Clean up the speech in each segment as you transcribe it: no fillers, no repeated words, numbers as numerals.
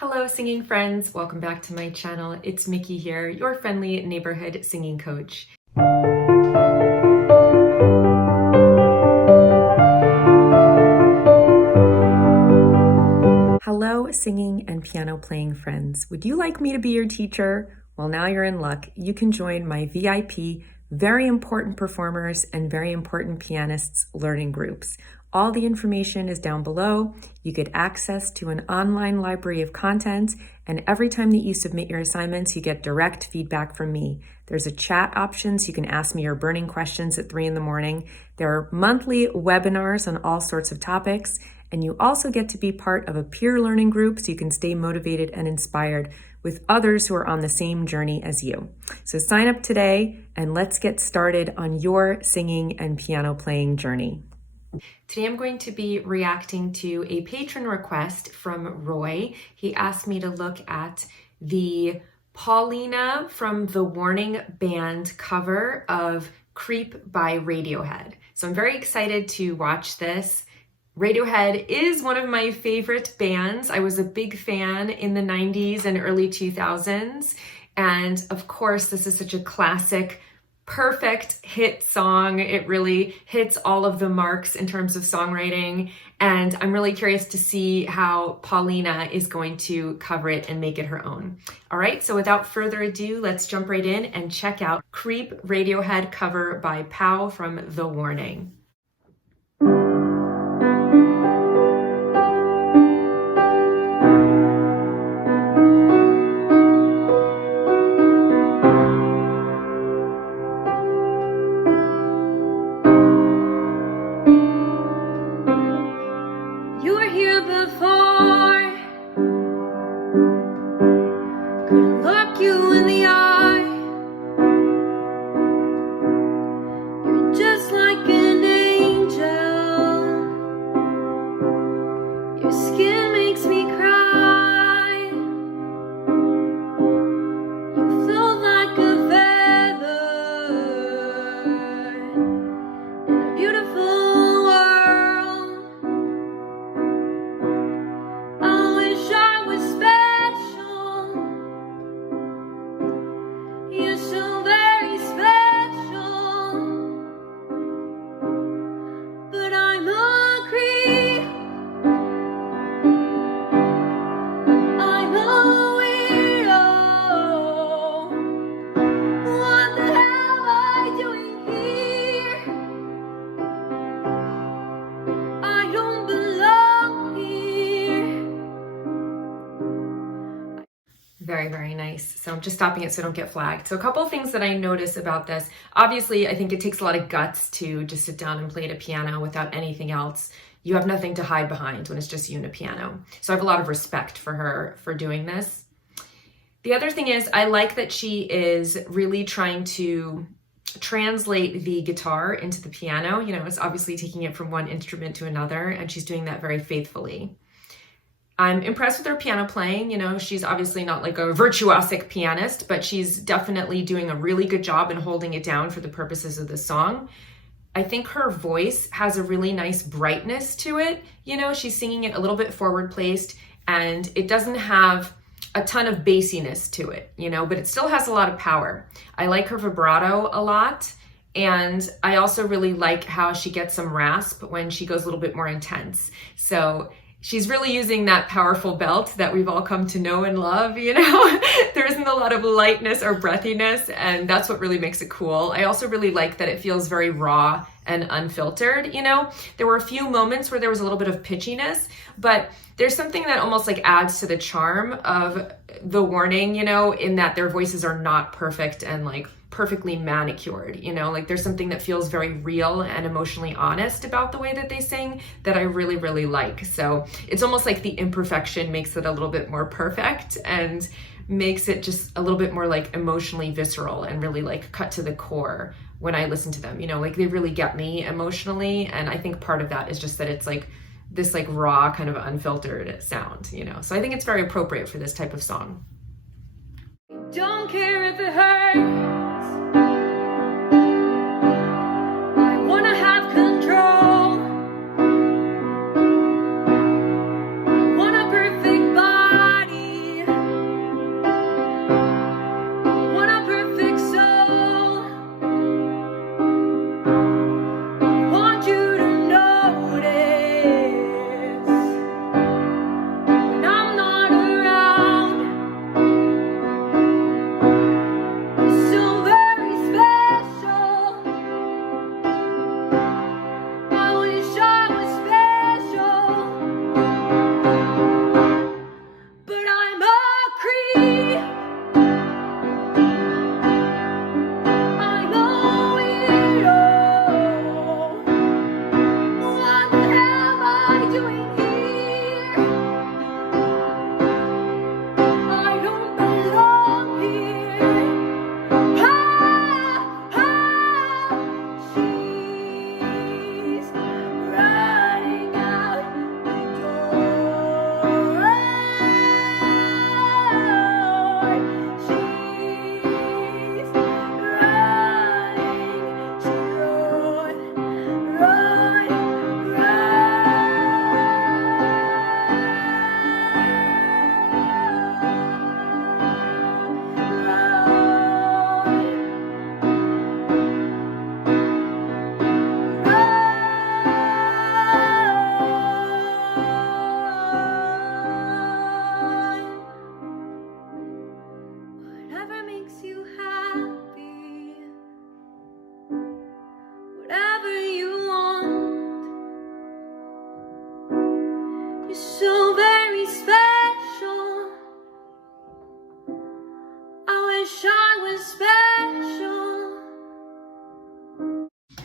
Hello, singing friends. Welcome back to my channel. It's Mickey here, your friendly neighborhood singing coach. Hello, singing and piano playing friends. Would you like me to be your teacher? Well, now you're in luck. You can join my VIP, very important performers and very important pianists learning groups. All the information is down below. You get access to an online library of content, and every time that you submit your assignments, you get direct feedback from me. There's a chat option so you can ask me your burning questions at 3 in the morning. There are monthly webinars on all sorts of topics, and you also get to be part of a peer learning group so you can stay motivated and inspired with others who are on the same journey as you. So sign up today and let's get started on your singing and piano playing journey. Today I'm going to be reacting to a patron request from Roy. He asked me to look at the Paulina from the Warning Band cover of Creep by Radiohead. So I'm very excited to watch this. Radiohead is one of my favorite bands. I was a big fan in the 90s and early 2000s. And of course, this is such a classic, perfect hit song. It really hits all of the marks in terms of songwriting. And I'm really curious to see how Paulina is going to cover it and make it her own. All right, so without further ado, let's jump right in and check out Creep Radiohead cover by Pow from The Warning. Very, very nice. So I'm just stopping it so I don't get flagged. So a couple of things that I notice about this. Obviously, I think it takes a lot of guts to just sit down and play the piano without anything else. You have nothing to hide behind when it's just you and a piano. So I have a lot of respect for her for doing this. The other thing is I like that she is really trying to translate the guitar into the piano. You know, it's obviously taking it from one instrument to another, and she's doing that very faithfully. I'm impressed with her piano playing. You know, she's obviously not like a virtuosic pianist, but she's definitely doing a really good job in holding it down for the purposes of the song. I think her voice has a really nice brightness to it. You know, she's singing it a little bit forward placed, and it doesn't have a ton of bassiness to it, you know, but it still has a lot of power. I like her vibrato a lot. And I also really like how she gets some rasp when she goes a little bit more intense. So she's really using that powerful belt that we've all come to know and love, you know? There isn't a lot of lightness or breathiness, and that's what really makes it cool. I also really like that it feels very raw and unfiltered, you know? There were a few moments where there was a little bit of pitchiness, but there's something that almost like adds to the charm of The Warning, you know, in that their voices are not perfect and like perfectly manicured, you know, like there's something that feels very real and emotionally honest about the way that they sing that I really, really like. So it's almost like the imperfection makes it a little bit more perfect and makes it just a little bit more like emotionally visceral and really like cut to the core when I listen to them, you know, like they really get me emotionally. And I think part of that is just that it's like this like raw kind of unfiltered sound, you know, so I think it's very appropriate for this type of song. Don't care if it hurts. Control. I want a perfect body.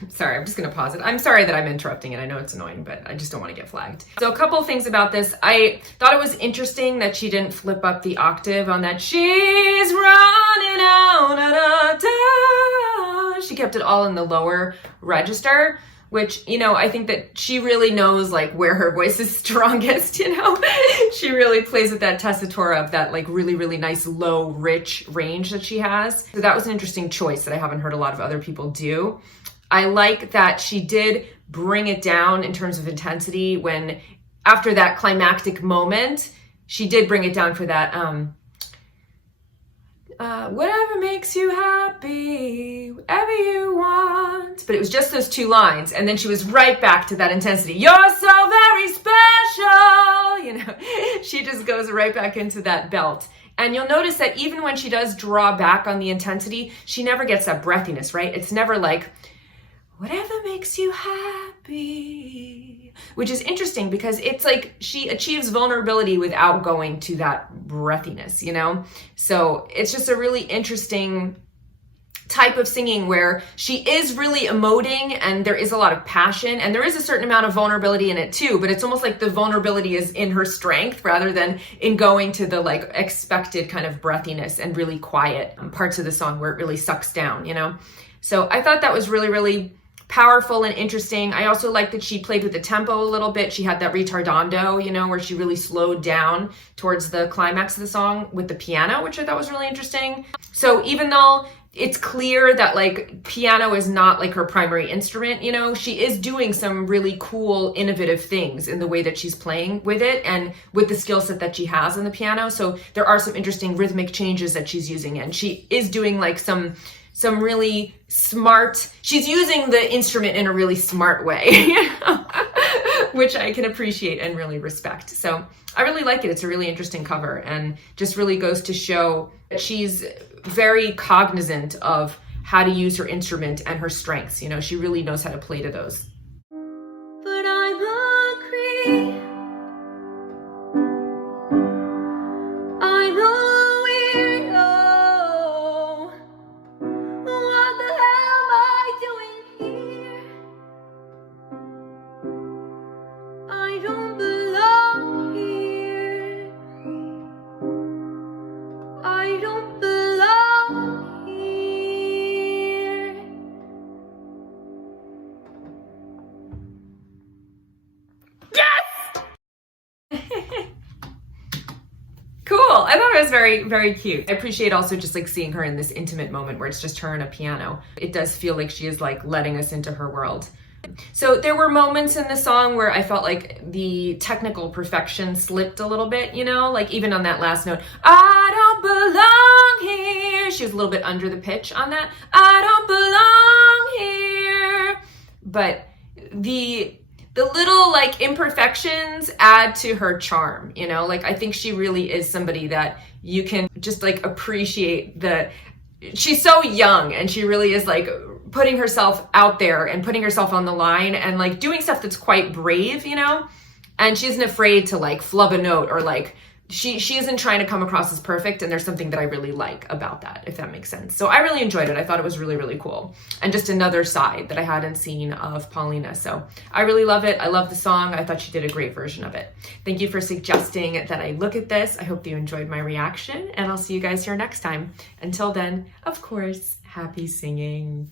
Sorry, I'm just gonna pause it. I'm sorry that I'm interrupting it. I know it's annoying, but I just don't want to get flagged. So a couple things about this. I thought it was interesting that she didn't flip up the octave on that "she's running out of time." She kept it all in the lower register, which, you know, I think that she really knows like where her voice is strongest, you know? She really plays with that tessitura of that like really, really nice, low, rich range that she has. So that was an interesting choice that I haven't heard a lot of other people do. I like that she did bring it down in terms of intensity when, after that climactic moment, she did bring it down for that, whatever makes you happy, whatever you want. But it was just those two lines. And then she was right back to that intensity. You're so very special. You know, she just goes right back into that belt. And you'll notice that even when she does draw back on the intensity, she never gets that breathiness, right? It's never like, whatever makes you happy, which is interesting because it's like she achieves vulnerability without going to that breathiness, you know? So it's just a really interesting type of singing where she is really emoting and there is a lot of passion and there is a certain amount of vulnerability in it too, but it's almost like the vulnerability is in her strength rather than in going to the like expected kind of breathiness and really quiet parts of the song where it really sucks down, you know? So I thought that was really, really powerful and interesting. I also like that she played with the tempo a little bit. She had that ritardando, you know, where she really slowed down towards the climax of the song with the piano, which I thought was really interesting. So even though it's clear that like piano is not like her primary instrument, you know, she is doing some really cool, innovative things in the way that she's playing with it and with the skill set that she has on the piano. So there are some interesting rhythmic changes that she's using, and she is doing like some really smart, she's using the instrument in a really smart way, you know? Which I can appreciate and really respect. So I really like it. It's a really interesting cover and just really goes to show that she's very cognizant of how to use her instrument and her strengths. You know, she really knows how to play to those. But I'm hungry. I'm a weirdo. What the hell am I doing here? I don't belong here. I don't belong here. Yes! Cool. I thought it was very, very cute. I appreciate also just like seeing her in this intimate moment where it's just her and a piano. It does feel like she is like letting us into her world. So there were moments in the song where I felt like the technical perfection slipped a little bit, you know, like even on that last note, I don't belong here. She was a little bit under the pitch on that. I don't belong here. But the little like imperfections add to her charm, you know, like I think she really is somebody that you can just like appreciate she's so young and she really is like putting herself out there and putting herself on the line and like doing stuff that's quite brave, you know, and she isn't afraid to like flub a note or like she isn't trying to come across as perfect, and there's something that I really like about that, if that makes sense. So I really enjoyed it. I thought it was really, really cool. And just another side that I hadn't seen of Paulina. So I really love it. I love the song. I thought she did a great version of it. Thank you for suggesting that I look at this. I hope you enjoyed my reaction, and I'll see you guys here next time. Until then, of course, happy singing.